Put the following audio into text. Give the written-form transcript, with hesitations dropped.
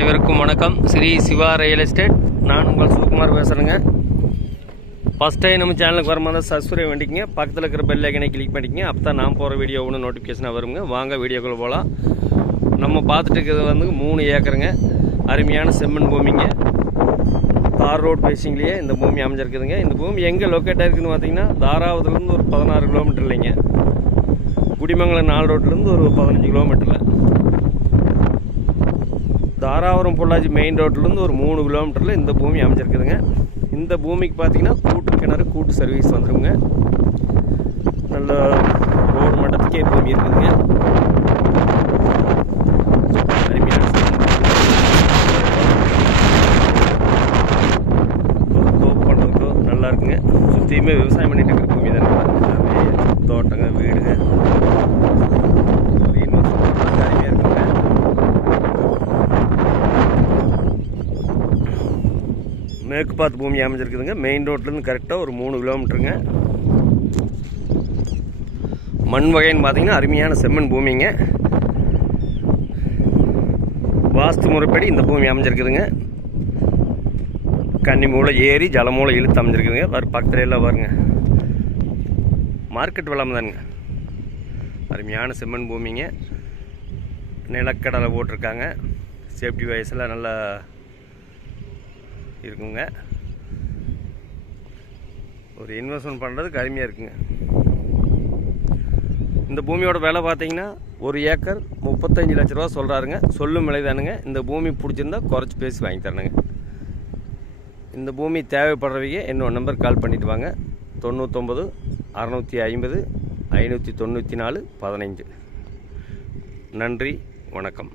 அனைவருக்கும் வணக்கம். Shri Siva real estate. நான் உங்கள் சுகுமார் பேசுகிறேங்க. ஃபஸ்ட் டைம் நம்ம சேனலுக்கு வரும்போது சப்ஸ்கிரைப் பண்ணிக்கங்க, பக்கத்தில் இருக்கிற பெல் ஐக்கனை கிளிக் பண்ணிக்கங்க. அப்போ தான் நான் போகிற வீடியோ ஒன்று நோட்டிஃபிகேஷனாக வருங்க. வாங்க வீடியோக்குள்ளே போகலாம். நம்ம பார்த்துட்டு இருக்கிறது வந்து 3 ஏக்கருங்க. அருமையான செம்மண் பூமிங்க. தார் ரோட் பேசிங்லேயே இந்த பூமி அமைஞ்சிருக்குதுங்க. இந்த பூமி எங்கே லொக்கேட்டாக இருக்குதுன்னு பார்த்தீங்கன்னா, தாராவதுலேருந்து ஒரு 16 கிலோமீட்டர் இல்லைங்க, குடிமங்கலம் 4 ரோட்லேருந்து ஒரு 15 கிலோமீட்டரில், தாராபுரம் பொள்ளாச்சி மெயின் ரோட்லேருந்து ஒரு 3 கிலோமீட்டரில் இந்த பூமி அமைச்சிருக்குதுங்க. இந்த பூமிக்கு பார்த்தீங்கன்னா கூட்டு கிணறு, கூட்டு சர்வீஸ் வந்துடுங்க. நல்ல ரோடு மட்டத்துக்கே பூமி இருக்குதுங்க. அருமையான தோப்பு பண்ணுறதுக்கோ நல்லா இருக்குங்க. சுற்றியுமே விவசாயம் பண்ணிட்டு இருக்கிற பூமி தானே. தோட்டங்க, வீடுங்க, அருமையாக இருக்குங்க. மேற்கு பார்த்து பூமி அமைஞ்சிருக்குதுங்க. மெயின் ரோட்லேருந்து கரெக்டாக ஒரு 3 கிலோமீட்டருங்க. மண் வகைன்னு பார்த்தீங்கன்னா அருமையான செம்மண் பூமிங்க. வாஸ்து முறைப்படி இந்த பூமி அமைஞ்சிருக்குதுங்க. கன்னி மூளை ஏறி ஜல மூளை இழுத்து அமைஞ்சிருக்குதுங்க. பக்கத்துல எல்லாம் பாருங்க, மார்க்கெட் விளாம தானுங்க. அருமையான செம்மண் பூமிங்க. நிலக்கடலை போட்டிருக்காங்க. சேஃப்டி வைஸில் நல்லா இருக்குங்க. ஒரு இன்வெஸ்ட்மெண்ட் பண்ணுறதுக்கு அருமையாக இருக்குங்க. இந்த பூமியோட விலை பார்த்தீங்கன்னா 1 ஏக்கர் 35 லட்ச ரூபா சொல்கிறாருங்க. சொல்லும் விலை தானுங்க. இந்த பூமி பிடிச்சிருந்தா குறைச்சி பேசி வாங்கி தரணுங்க. இந்த பூமி தேவைப்படுறவங்க என்னோட நம்பர் கால் பண்ணிட்டு வாங்க. 99 650 594 15. நன்றி, வணக்கம்.